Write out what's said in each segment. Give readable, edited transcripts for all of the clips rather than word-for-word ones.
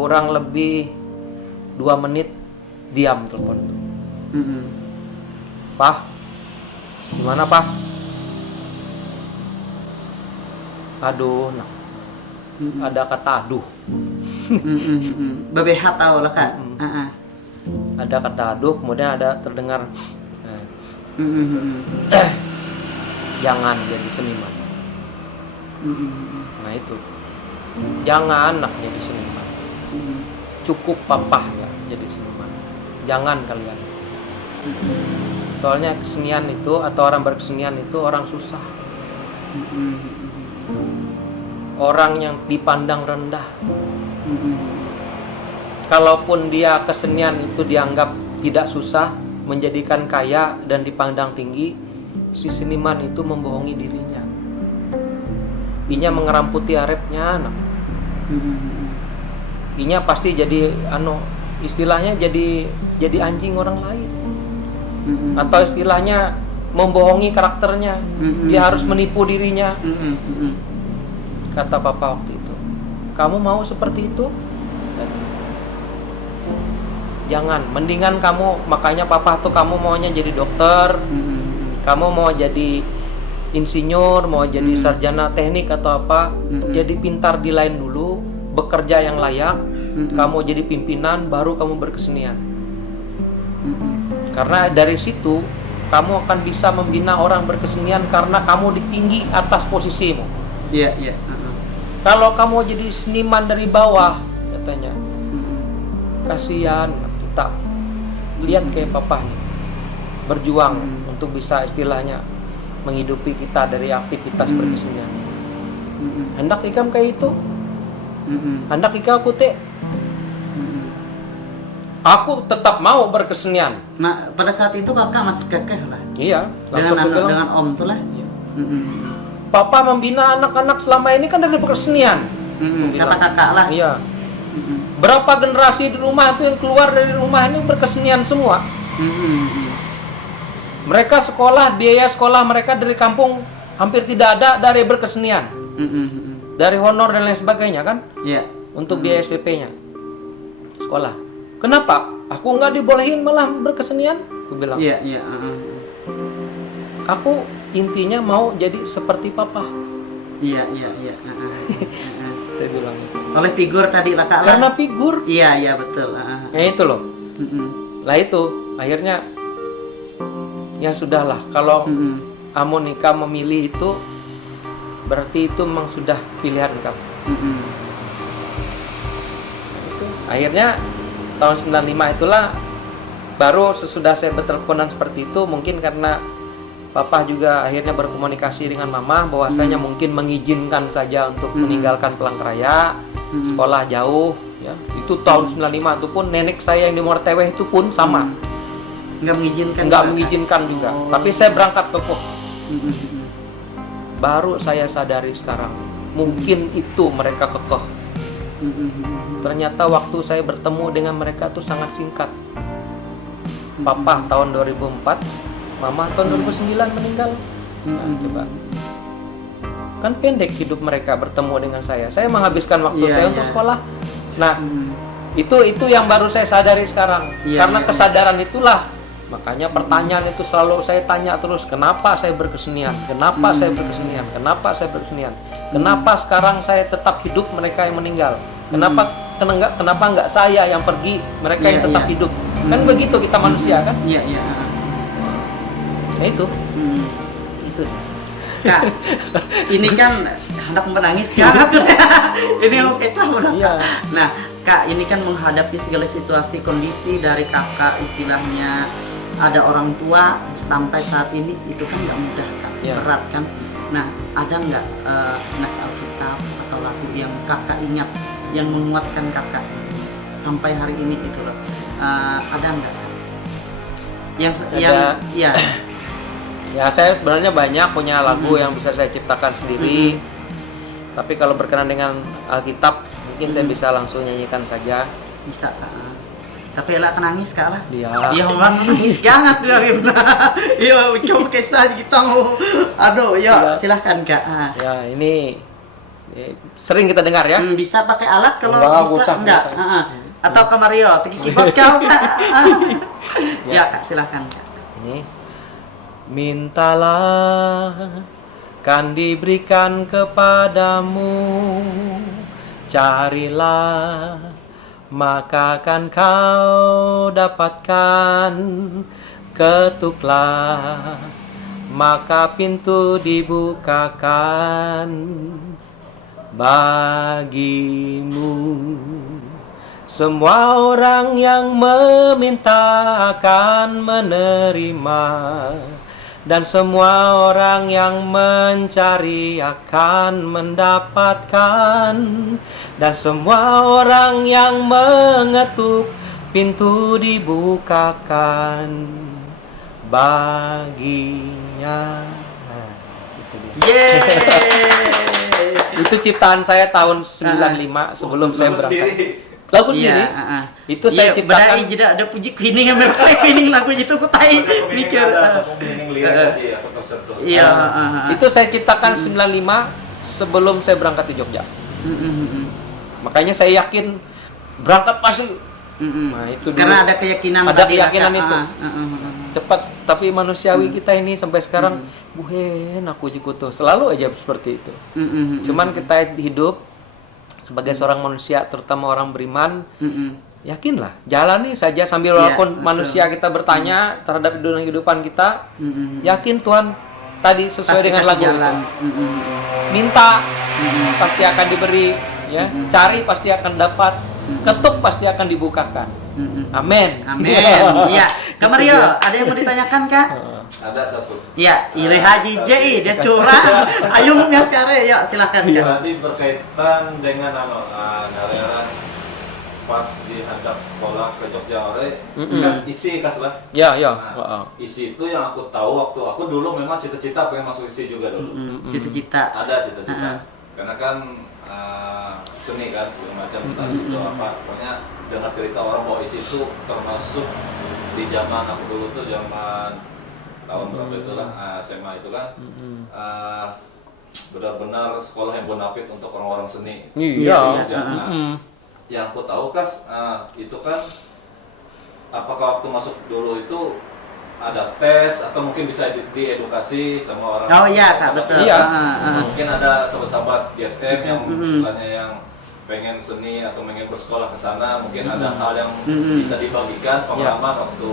kurang lebih 2 menit diam telepon. Pak, gimana Pak? Aduh, nah, ada kata aduh. Bebehat tahu lah Kak. Ada kata aduh, kemudian ada terdengar jangan jadi seniman. Nah itu, jangan anak jadi seniman. Cukup papa ya jadi seniman. Jangan kalian. Soalnya kesenian itu atau orang berkesenian itu orang susah. Orang yang dipandang rendah. Kalaupun dia kesenian itu dianggap tidak susah, menjadikan kaya dan dipandang tinggi, si seniman itu membohongi dirinya. Inya mengeramputi arepnya anak. Inya pasti jadi istilahnya jadi anjing orang lain. Atau istilahnya membohongi karakternya. Dia harus menipu dirinya. Kata papa waktu itu, kamu mau seperti itu? Jangan, mendingan kamu, makanya papa tuh kamu maunya jadi dokter, kamu mau jadi insinyur, mau jadi sarjana teknik atau apa, jadi pintar di lain dulu, bekerja yang layak, kamu jadi pimpinan, baru kamu berkesenian. Karena dari situ kamu akan bisa membina orang berkesenian karena kamu di tinggi atas posisimu. Iya. Kalau kamu jadi seniman dari bawah, katanya, kasihan kita. Lihat kayak papa nih, berjuang untuk bisa istilahnya menghidupi kita dari aktivitas berkesenian. Hendak ikam kayak itu, hendak ikam aku teh. Aku tetap mau berkesenian. Nah, pada saat itu kakak masih kekeh lah. Iya, langsung dengan om tuh lah. Iya. Papa membina anak-anak selama ini kan dari berkesenian. Kata kakak lah. Iya. Berapa generasi di rumah itu yang keluar dari rumah ini berkesenian semua. Mereka sekolah, biaya sekolah mereka dari kampung hampir tidak ada dari berkesenian. Dari honor dan lain sebagainya kan. Iya. Untuk biaya SPP-nya sekolah. Kenapa? Aku nggak dibolehin malah berkesenian? Aku bilang. Iya. Aku intinya mau jadi seperti papa. Iya. Saya bilang itu. Oleh figur tadi lah kak. Karena figur. Iya betul. Ya itu loh. Lah itu akhirnya ya sudahlah. Kalau Amonika memilih itu berarti itu memang sudah pilihan kamu. Nah, itu akhirnya tahun 95 itulah baru sesudah saya berteleponan seperti itu, mungkin karena papa juga akhirnya berkomunikasi dengan mama bahwasanya mungkin mengizinkan saja untuk meninggalkan Palangkaraya, sekolah jauh ya. Itu tahun 95 itu pun nenek saya yang di Morteweh itu pun sama. Nggak mengizinkan juga. Tapi saya berangkat ke Kok. Baru saya sadari sekarang, mungkin itu mereka kekeh. Ternyata waktu saya bertemu dengan mereka tuh sangat singkat. Papa tahun 2004, Mama tahun 2009 meninggal. Nah, coba. Kan pendek hidup mereka bertemu dengan saya. Saya menghabiskan waktu saya untuk sekolah. Nah, itu yang baru saya sadari sekarang. Karena kesadaran itulah, makanya pertanyaan itu selalu saya tanya terus, kenapa saya berkesenian? Kenapa saya berkesenian? Kenapa saya berkesenian? Kenapa sekarang saya tetap hidup, mereka yang meninggal? Kenapa enggak saya yang pergi, mereka yang tetap hidup? Kan begitu kita manusia kan? Iya. Nah itu. Itu. Kak, ini kan anak menangis kan? Ini oke sama. Iya. Nah, Kak, ini kan menghadapi segala situasi kondisi dari kakak, istilahnya ada orang tua sampai saat ini itu kan nggak mudah Kak, berat kan. Nah, ada nggak nas Alkitab atau lagu yang kakak ingat yang menguatkan kakak sampai hari ini itu loh? Ada nggak? Ya saya sebenarnya banyak punya lagu yang bisa saya ciptakan sendiri. Tapi kalau berkenan dengan Alkitab, mungkin saya bisa langsung nyanyikan saja. Bisa Kak. Tapi lah nangis Kak lah. Iya orang nangis banget ya. Iya, coba kisah kita mau. Aduh, ya silahkan Kak. Ya ini Sering kita dengar ya. Bisa pakai alat kalau Enggak, bisa usah, enggak? usah. Atau ke Mario, tiki keyboard kau Kak. Ya Kak, silakan Kak. Ini mintalah kan diberikan kepadamu, carilah maka akan kau dapatkan, ketuklah maka pintu dibukakan bagimu. Semua orang yang meminta akan menerima, dan semua orang yang mencari akan mendapatkan, dan semua orang yang mengetuk pintu dibukakan baginya. Yeay. Itu ciptaan saya tahun 95 sebelum saya berangkat. Lagu sendiri. Itu saya ciptakan. Badai jeda ada puji kuning yang mereka kuning lagu itu aku tai mikir. Iya, Itu saya ciptakan 95 sebelum saya berangkat ke Jogja. Makanya saya yakin berangkat pasti. Nah, itu dulu. Karena ada keyakinan Ada keyakinan itu. Cepat, tapi manusiawi Mm. kita ini sampai sekarang buhen aku juga tuh selalu aja seperti itu. Cuman kita hidup sebagai seorang manusia, terutama orang beriman, yakinlah, jalani saja sambil walaupun manusia kita bertanya terhadap dunia kehidupan kita, yakin Tuhan tadi sesuai Pasti dengan kasih lagu jalan. itu. Minta pasti akan diberi, ya. Cari pasti akan dapat, ketuk pasti akan dibukakan. Amin. Amin. Iya. Kak Mario, ada yang mau ditanyakan Kak? Ada satu. Ya, Ire Haji J, dia curang. Ayo ya sekarang, ya silakan Kak. Tadi berkaitan dengan daerah pas dihendak sekolah ke Jogja ore kan isi kas lah. Ya. Isi itu yang aku tahu waktu aku dulu memang cita-cita pengen masuk isi juga dulu. Cita-cita. Ada cita-cita. Karena kan seni kan segala macam tadi situ apa pokoknya dengar cerita orang bahwa isi itu termasuk di zaman aku dulu tuh zaman tahun berapa itulah SMA itu kan benar-benar sekolah yang bonafit untuk orang-orang seni. Iya. Yang aku tahu kas itu kan apakah waktu masuk dulu itu ada tes atau mungkin bisa diedukasi sama orang. Oh iya Kak, betul. Iya. Mungkin ada sahabat-sahabat GSM yang istilahnya yang pengen seni atau pengen bersekolah ke sana, mungkin ada hal yang bisa dibagikan pengalaman waktu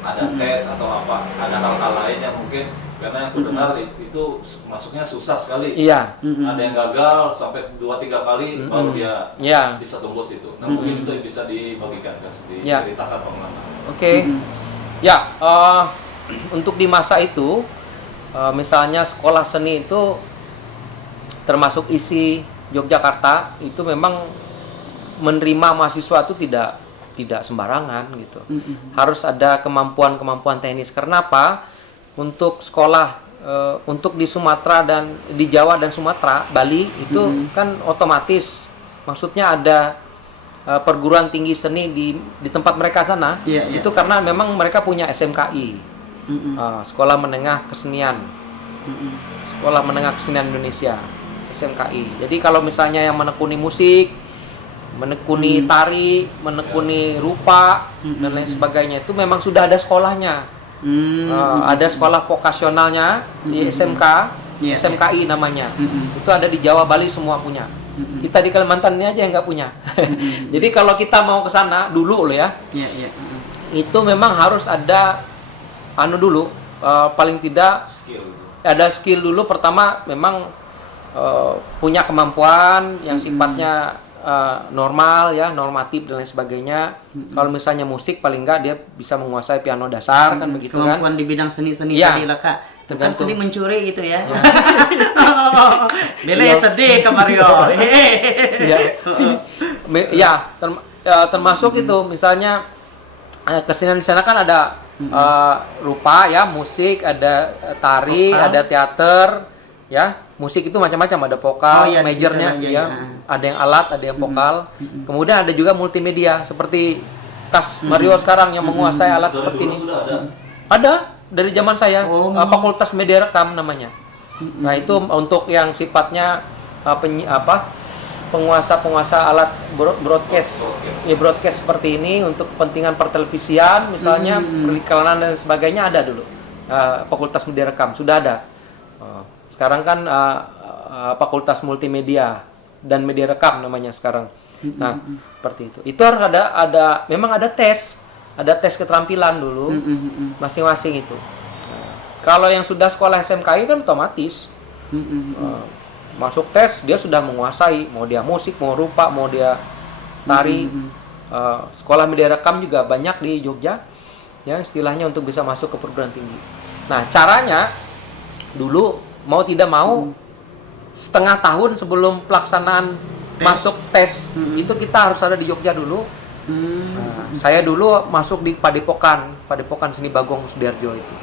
ada tes atau apa, ada hal-hal lain yang mungkin karena yang aku dengar itu masuknya susah sekali. Iya. Ada yang gagal sampai 2-3 kali baru dia bisa tembus itu. Nah mungkin itu bisa dibagikan, diceritakan pengalaman. Oke. Ya, untuk di masa itu, misalnya sekolah seni itu termasuk isi Yogyakarta itu memang menerima mahasiswa itu tidak sembarangan gitu. Harus ada kemampuan teknis. Karena apa? Untuk sekolah untuk di Sumatera dan di Jawa dan Sumatera, Bali itu kan otomatis maksudnya ada perguruan tinggi seni di tempat mereka sana. Itu karena memang mereka punya SMKI. Sekolah Menengah Kesenian. Sekolah Menengah Kesenian Indonesia, SMKI. Jadi kalau misalnya yang menekuni musik, menekuni tari, menekuni rupa dan lain sebagainya itu memang sudah ada sekolahnya. Ada sekolah vokasionalnya di SMK, SMKI namanya. Itu ada di Jawa, Bali semua punya. Kita di Kalimantan ini aja yang nggak punya. Jadi kalau kita mau ke sana dulu loh ya, itu memang harus ada dulu, paling tidak ada skill dulu. Pertama memang punya kemampuan yang sifatnya normal ya, normatif dan lain sebagainya. Kalau misalnya musik paling enggak dia bisa menguasai piano dasar kan begitu kan. Kemampuan di bidang seni-seni tadi lah Kak. Kan seni mencuri gitu ya. Bele sedih ke Mario. Termasuk itu misalnya kesenian di sana kan ada rupa ya, musik, ada tari, ada teater ya. Musik itu macam-macam, ada vokal, majornya ya. Ada yang alat, ada yang vokal. Kemudian ada juga multimedia seperti Kas Mario sekarang yang menguasai alat seperti ini. Ada dari zaman saya, Fakultas Media Rekam namanya. Nah, itu untuk yang sifatnya penguasa alat broadcast, ya broadcast seperti ini untuk kepentingan pertelevisian, misalnya periklanan dan sebagainya ada dulu. Fakultas Media Rekam sudah ada. Sekarang kan Fakultas Multimedia dan Media Rekam namanya sekarang. Nah, seperti itu. Itu harus memang ada tes keterampilan dulu masing-masing itu. Kalau yang sudah sekolah SMKI kan otomatis masuk tes dia sudah menguasai, mau dia musik, mau rupa, mau dia tari. Sekolah Media Rekam juga banyak di Jogja, ya istilahnya untuk bisa masuk ke perguruan tinggi. Nah caranya dulu mau tidak mau setengah tahun sebelum pelaksanaan masuk tes itu kita harus ada di Jogja dulu. Nah, saya dulu masuk di Padepokan Seni Bagong Sudiarjo itu.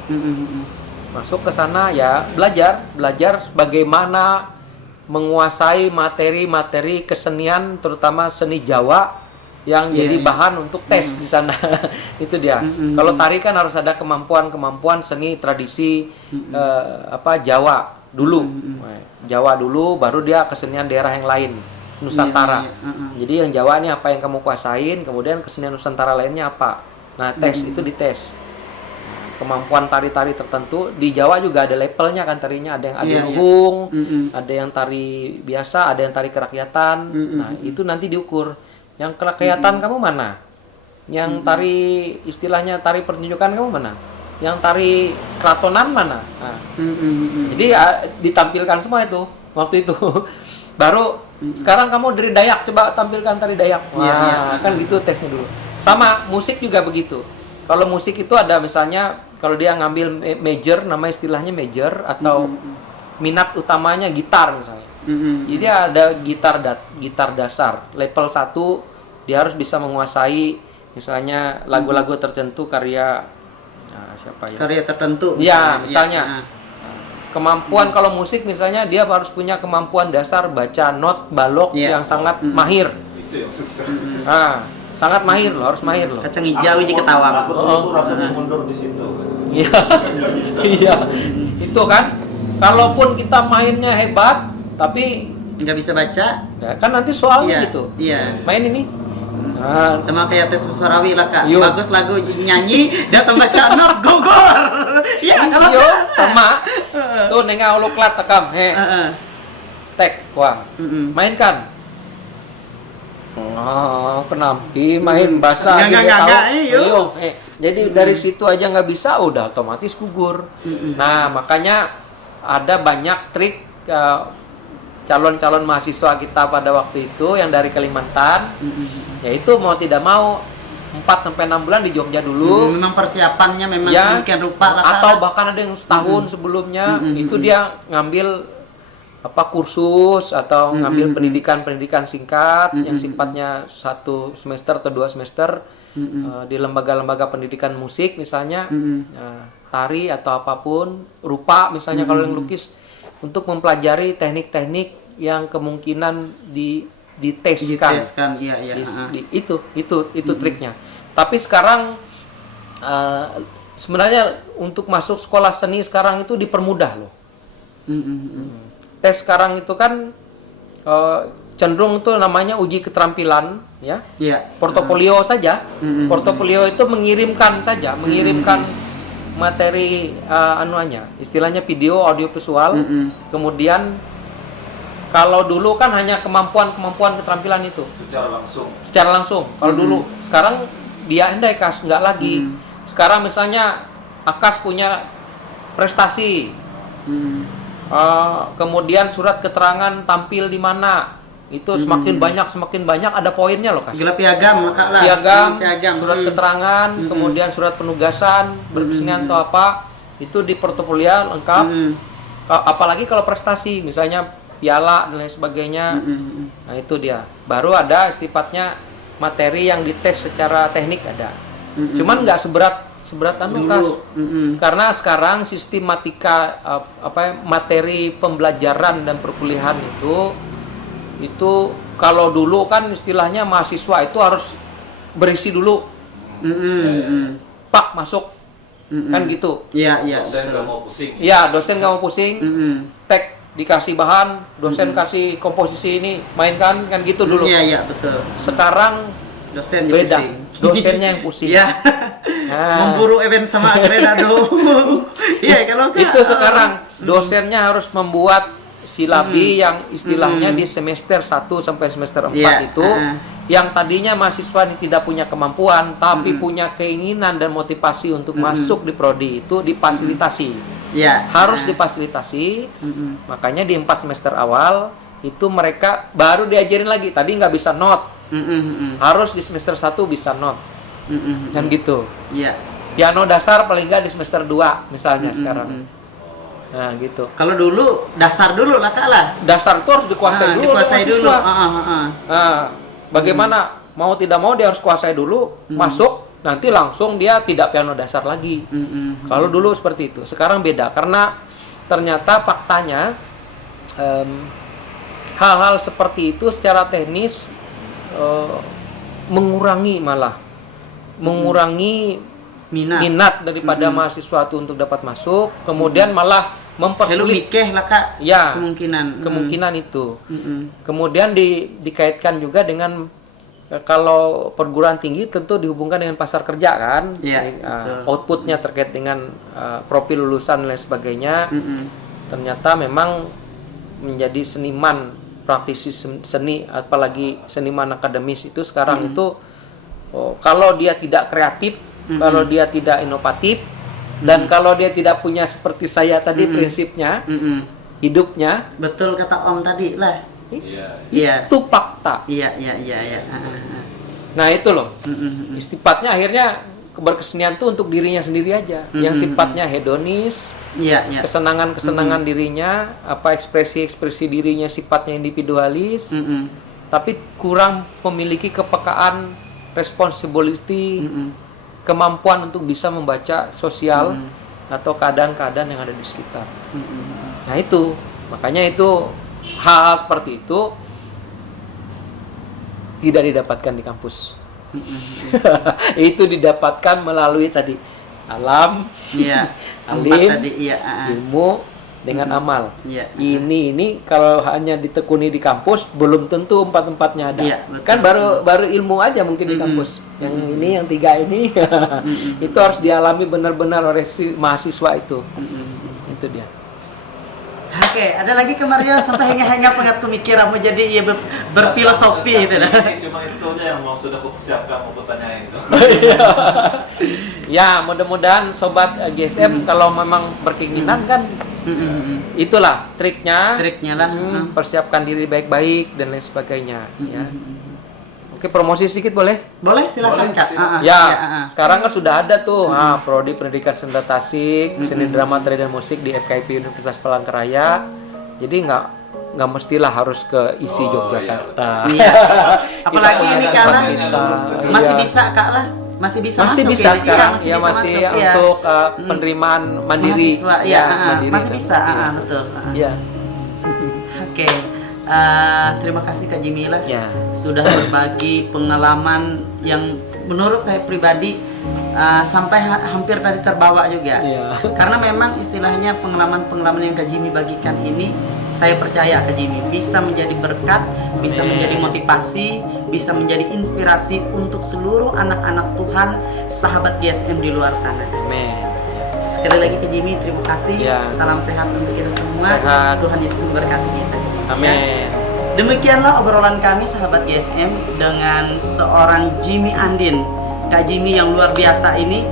Masuk ke sana ya belajar bagaimana menguasai materi-materi kesenian, terutama seni Jawa yang jadi bahan untuk tes di sana. Itu dia. Kalau tari kan harus ada kemampuan seni tradisi Jawa dulu. Jawa dulu baru dia kesenian daerah yang lain, Nusantara. Jadi yang Jawa ini apa yang kamu kuasain, kemudian kesenian Nusantara lainnya apa. Nah, tes itu dites. Kemampuan tari-tari tertentu di Jawa juga ada levelnya kan tarinya, ada yang adiluhung, ada yang tari biasa, ada yang tari kerakyatan. Nah, itu nanti diukur. Yang kerakyatan kamu mana? Yang tari istilahnya tari pertunjukan kamu mana? Yang tari keratonan mana? Nah, jadi ditampilkan semua itu waktu itu. Baru sekarang kamu dari Dayak, coba tampilkan tari Dayak. Wah, kan gitu tesnya dulu. Sama musik juga begitu. Kalau musik itu ada misalnya kalau dia ngambil major, nama istilahnya major atau minat utamanya gitar misalnya. Jadi ada gitar dasar level 1, dia harus bisa menguasai misalnya lagu-lagu tertentu karya siapa ya? Karya tertentu. Ya, misalnya. Kemampuan kalau musik misalnya dia harus punya kemampuan dasar baca not balok yang sangat mahir. Itu yang susah. Nah, sangat mahir loh, harus mahir loh. Kacang hijau aja ketawang. Aku tuh rasanya mundur di situ. Iya. Iya. Itu kan kalaupun kita mainnya hebat tapi nggak bisa baca, ya, kan nanti soalnya gitu. Iya. Main ini. Nah, sama kayak tes Suarawi lah Kak. Yo. Bagus lagu nyanyi, datang baca not gogor. Iya, kalau yo, sama. Tuh nengah ulu klat tekam, tek, wah. Mainkan. Oh, kenampi main basah iyo. Jadi dari situ aja nggak bisa, udah otomatis gugur. Nah, makanya ada banyak trik calon-calon mahasiswa kita pada waktu itu yang dari Kalimantan, yaitu mau tidak mau 4-6 bulan di Jogja dulu. Memang persiapannya memang ya, sedemikian rupa lah. Atau bahkan ada yang setahun sebelumnya itu dia ngambil kursus atau ngambil pendidikan singkat yang sifatnya 1 semester atau 2 semester di lembaga-lembaga pendidikan musik misalnya, tari atau apapun, rupa misalnya kalau yang lukis, untuk mempelajari teknik-teknik yang kemungkinan diteskan. Iya. Itu triknya. Tapi sekarang sebenarnya untuk masuk sekolah seni sekarang itu dipermudah loh. Tes sekarang itu kan cenderung itu namanya uji keterampilan, ya. Portofolio saja. Portofolio itu mengirimkan materi istilahnya video, audio, visual. Kemudian kalau dulu kan hanya kemampuan keterampilan itu secara langsung. Kalau dulu, sekarang dia kas nggak lagi. Sekarang misalnya Akas punya prestasi, kemudian surat keterangan tampil di mana, itu semakin banyak ada poinnya loh Kas. Segala piagam lah. Piagam, surat keterangan, kemudian surat penugasan, berkesenian atau apa, itu di portofolio lengkap. Apalagi kalau prestasi, misalnya piala dan lain sebagainya. Nah, itu dia. Baru ada sifatnya materi yang dites secara teknik ada. Cuman nggak seberat Kas. Karena sekarang sistematika materi pembelajaran dan perkuliahan itu kalau dulu kan istilahnya mahasiswa itu harus berisi dulu. Pak masuk. Kan gitu. Iya. Dosen nggak mau pusing. Iya, dosen nggak mau pusing. Tek dikasih bahan, dosen kasih komposisi ini, mainkan kan gitu dulu. Iya, betul. Sekarang Dosen beda, pusing. dosennya yang pusing. Iya. Nah, Memburu event sama Agredado. Iya, kalau enggak, itu sekarang dosennya harus membuat silabi yang istilahnya di semester 1 sampai semester 4 Iya, itu yang tadinya mahasiswa ini tidak punya kemampuan tapi punya keinginan dan motivasi untuk masuk di prodi itu difasilitasi. Iya. Harus difasilitasi. Makanya di 4 semester awal itu mereka baru diajarin lagi. Tadi nggak bisa not. Harus di semester 1 bisa not. Dan gitu. Iya. Piano dasar paling nggak di semester 2 misalnya sekarang. Nah gitu. Kalau dulu dasar dulu lah Kak lah. Dasar itu harus dikuasai dulu oleh Dikuasai dulu. mahasiswa. Nah, bagaimana mau tidak mau dia harus kuasai dulu, masuk, nanti langsung dia tidak piano dasar lagi. Kalau dulu seperti itu, sekarang beda karena ternyata faktanya hal-hal seperti itu secara teknis mengurangi minat daripada mahasiswa itu untuk dapat masuk, kemudian malah mempersulit lah Kak. Ya, Kemungkinan itu. Kemudian dikaitkan juga dengan kalau perguruan tinggi tentu dihubungkan dengan pasar kerja kan. Outputnya terkait dengan profil lulusan dan lain sebagainya. Ternyata memang menjadi seniman, praktisi seni, apalagi seniman akademis itu sekarang itu kalau dia tidak kreatif, kalau dia tidak inovatif, dan kalau dia tidak punya seperti saya tadi prinsipnya, hidupnya, betul kata Om tadi lah. Iya. Itu fakta. Iya. Nah itu loh, sifatnya akhirnya berkesenian tuh untuk dirinya sendiri aja, yang sifatnya hedonis, kesenangan dirinya, apa ekspresi dirinya sifatnya individualis, tapi kurang memiliki kepekaan, responsibility, kemampuan untuk bisa membaca sosial atau keadaan-keadaan yang ada di sekitar. Nah itu, makanya itu hal-hal seperti itu tidak didapatkan di kampus. Itu didapatkan melalui tadi alam, alim, ilmu dengan amal. Ini kalau hanya ditekuni di kampus belum tentu empat-empatnya ada. Kan baru ilmu aja mungkin di kampus. Yang ini, yang 3 ini itu harus dialami benar-benar oleh si mahasiswa itu. Itu dia. Oke, ada lagi ke Mario sampai hingga pengat pemikiran mau jadi berfilosofi itu dah. Cuma itu aja yang sudah aku persiapkan mau tanyain itu. Ya, mudah-mudahan sobat GSM kalau memang berkeinginan kan itulah triknya lah. Persiapkan diri baik-baik dan lain sebagainya. Ya. Oke, promosi sedikit boleh? Boleh, silakan Kak. Sekarang kan sudah ada tuh prodi pendidikan seni Tasik, seni drama, tari dan musik di FKIP Universitas Palangkaraya. Jadi nggak mestilah harus ke isi Yogyakarta. Apalagi ini karena masih bisa Kak lah. Masih bisa sekarang masih masih masuk, untuk penerimaan mandiri. Mandiri masih bisa, betul. Iya. Oke. Terima kasih Kak Jimila sudah berbagi pengalaman yang menurut saya pribadi sampai hampir tadi terbawa juga. Karena memang istilahnya pengalaman-pengalaman yang Kak Jimmy bagikan ini, saya percaya Kak Jimmy bisa menjadi berkat, bisa menjadi motivasi, bisa menjadi inspirasi untuk seluruh anak-anak Tuhan, sahabat GSM di luar sana. Amin. Sekali lagi Kak Jimmy, terima kasih. Salam sehat untuk kita semua. Tuhan Yesus memberkati kita. Amin. Demikianlah obrolan kami sahabat GSM dengan seorang Jimmy Andin, Kak Jimmy yang luar biasa ini.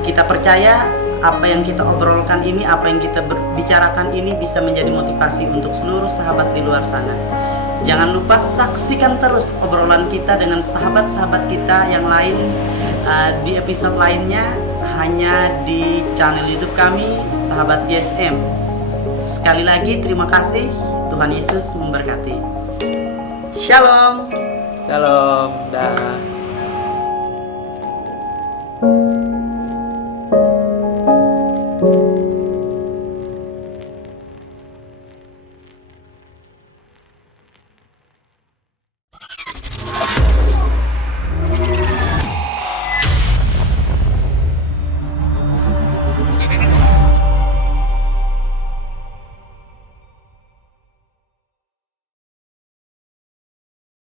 Kita percaya apa yang kita obrolkan ini, apa yang kita bicarakan ini bisa menjadi motivasi untuk seluruh sahabat di luar sana. Jangan lupa saksikan terus obrolan kita dengan sahabat-sahabat kita yang lain di episode lainnya hanya di channel YouTube kami Sahabat GSM. Sekali lagi terima kasih. Tuhan Yesus memberkati. Shalom. Shalom. Dah.